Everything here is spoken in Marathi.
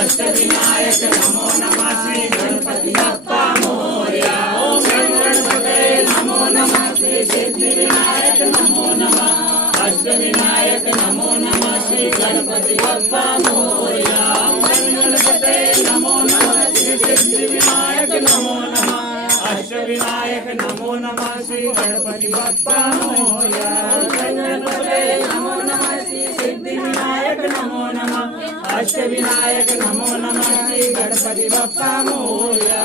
अष्टविनायक नमो नमः श्री गणपति बप्पा मोरया। ओम गणपते नमो नमः श्री सिद्धिविनायक नमो नमः। अष्टविनायक नमो नमः श्री गणपति बप्पा मोरया। ओम गणपते नमो नमः श्री सिद्धिविनायक नमो नमः। अष्टविनायक नमो नमः श्री गणपति बप्पा मोरया। गणपते नमो नमः श्री सिद्धिविनायक नमो नमः। अष्टविनायक नमो नमः श्री गणपति बप्पा मोरया।